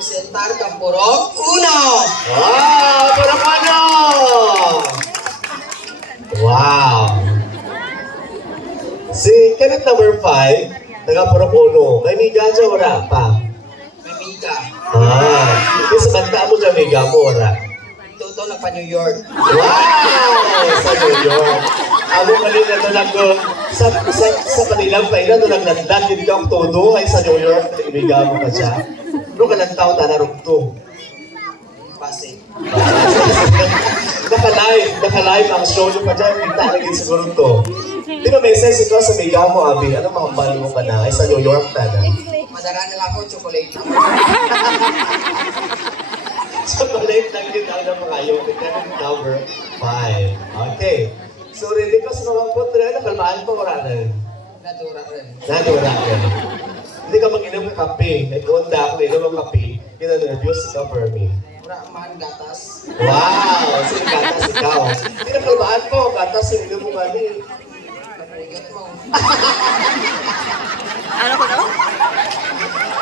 presentar kang purok uno. Wow! Purok uno! Wow! Si Kenneth number 5, taga-purok uno. May miga dyan, wala pa. May Mika. Yung sa banda mo dyan, miga mo, wala. Tuto na pa New York. Wow! Sa New York. Ako kanina doon ako, sa kanilang paina doon naglandan, hindi ka ang todo ay sa New York, imiga mo ka siya. Ano ka lang tao, tanarog to. Pasig. Naka-live ang show nyo pa dyan, kita lagi siguro to. Di ba may sense ito sa miga mo, Abi? Ano mahambal mo ka na? Ay sa New York na na. Madara na lang ako, chocolate. Chocolate lang din ang napangayo. Tignan number 5. Okay. So, ready ka sa mga kontra na kalmaan po wala na. Nadura rin. Nadura ka. Hindi ka mag-inom ng kape. Ay, kung ako inom ng kape, kina-nervous ka for me. Mura ang mahal gatas. Wow! Sige, gatas ikaw. Hindi na kalmaan po. Gatas yung inom mo kami. Napuyot mo. Ano ko daw?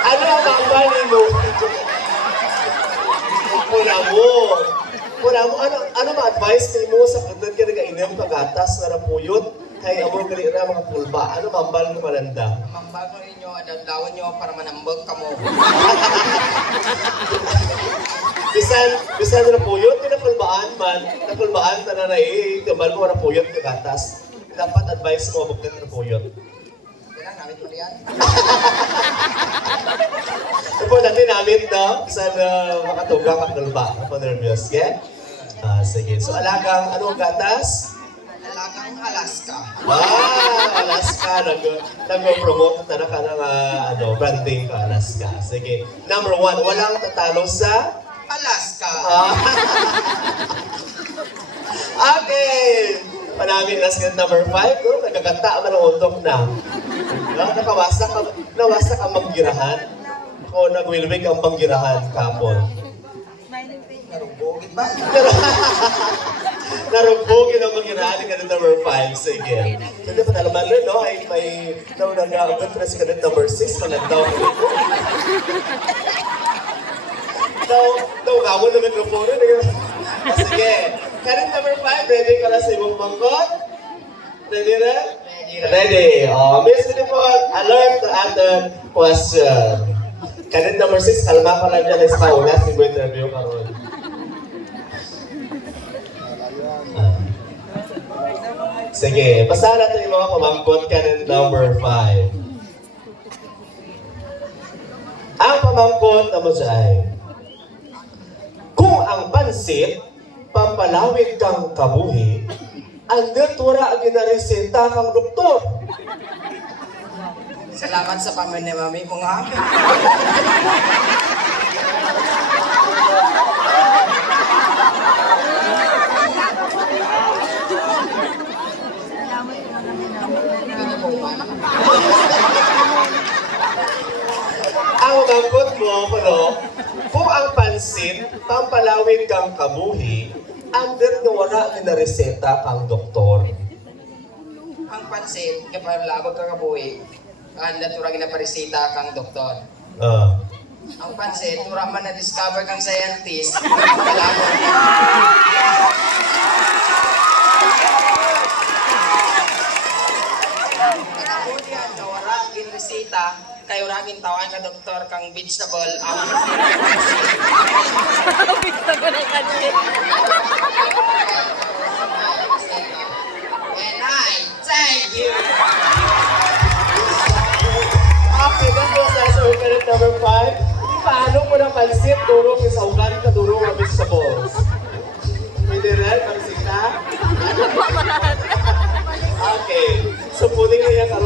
Ano ang mamali mo? Muna mo, ano ma-advise mo sa kandang ka nag-inom ka gatas na napuyot? Kaya amo gali na mga pulba. Ano mambal mo malanda? Mambago ninyo, adadlawan nyo para manambag ka mo. Bisan na napuyot, pinapulbaan man. Napulbaan na na tumal mo napuyot ka gatas. Dapat advice mo magkat napuyot. Kailan namit mo riyan? Ito natin namin na bisan makatuga ka pulba. Ako nervous, yeah? Sige. So alagang anong gatas? Alagang Alaska. Alaska. Nag-promote na ka ng branding ka, Alaska. Sige. Number 1, walang tatalo sa... Alaska. Okay! Panami Alaska number 5, no? Nagkakanta man ang undok na. Nawasak ang manggirahan. Ako nag-wilwig ang manggirahan kapon. Narugbogit ba? Narugbogin ang manggirahan ka ng number 5. Sige. Hindi pa talaman rin, no? Ay may nag-aabot na si Kenneth number 6. Malandaw ko. Daw mo na mikrofone. Sige. Kenneth number 5, ready ka na sa imong mangkot? Ready na? Ready. Miss Beautiful, alert to aton question. Kenneth number 6, kalma ka lang dyan sa kauna. Sige, interview ka ron. Sige, basahan natin yung mga pamangkot. Kenneth number 5. Ang pamangkot na mo siya ay, kung ang pansit, pampalawig kang kabuhi, ang natura ginaresenta kang doktor. Salamat sa pamilya mami mo nga. Ang mangkot mo, kung ang pansit, pampalawig kang kabuhi, ang natura ginaresenta kang doktor. Ang pansit, kapag labag ka kabuhi, ang natura ginaparisita kang doktor. Ang pansit, tura man na-discover kang scientist, kalabog. Katapon yan, nawara, ginresita, kayo raging tawan ka doktor kang vegetable, ang Gusto ko na kanil. and I thank you. Okay, that was answer Kenneth number 5. Paano mo na pansit, durong isaugan ka durong ang vegetables?